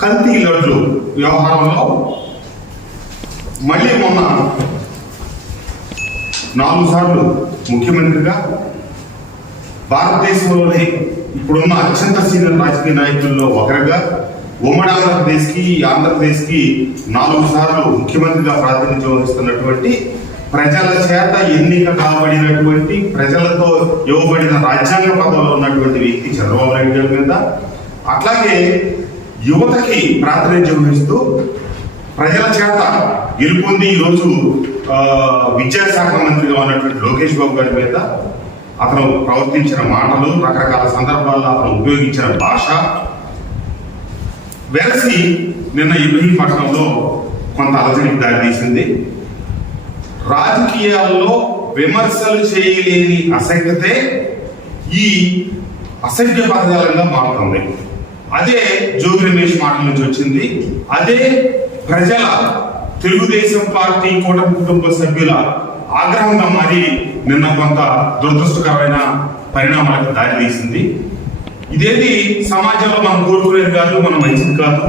కల్తీ లడ్లు వ్యవహారంలో మళ్ళీ మొన్న 4 సార్లు ముఖ్యమంత్రిగా భారతదేశంలోనే ఇప్పుడున్న అత్యంత సీనియర్ రాజకీయ నాయకుల్లో ఒకరిగా ఉమ్మడి ఆంధ్రప్రదేశ్కి 4 సార్లు ముఖ్యమంత్రిగా ప్రాతినిధ్యం వహిస్తున్నటువంటి, ప్రజల చేత ఎన్నిక కాబడినటువంటి, ప్రజలతో ఇవ్వబడిన రాజ్యాంగ పదవిలో ఉన్నటువంటి వ్యక్తి చంద్రబాబు నాయుడు గారి మీద, అట్లాగే యువతకి ప్రాతినిధ్యం వహిస్తూ ప్రజల చేత గెలుపొంది ఈరోజు విద్యాశాఖ మంత్రిగా ఉన్నటువంటి లోకేష్ బాబు గారి మీద అతను ప్రవర్తించిన మాటలు, రకరకాల సందర్భాల్లో అతను ఉపయోగించిన భాష వెరసి నిన్న ఇబ్రహీంపట్నంలో కొంత అలజడికి దారితీసింది. రాజకీయాల్లో విమర్శలు చేయలేని అసహ్యతే ఈ అసభ్య పదజాలంగా మారుతుంది. అదే జోగి రమేష్ మాటల నుంచి వచ్చింది. అదే ప్రజల తెలుగుదేశం పార్టీ కూటమి కుటుంబ సభ్యుల ఆగ్రహంగా మారి నిన్న కొంత దురదృష్టకరమైన పరిణామాలకు దారితీసింది. ఇదేది సమాజంలో మనం కోరుకునేది కాదు, మనం మంచిది కాదు.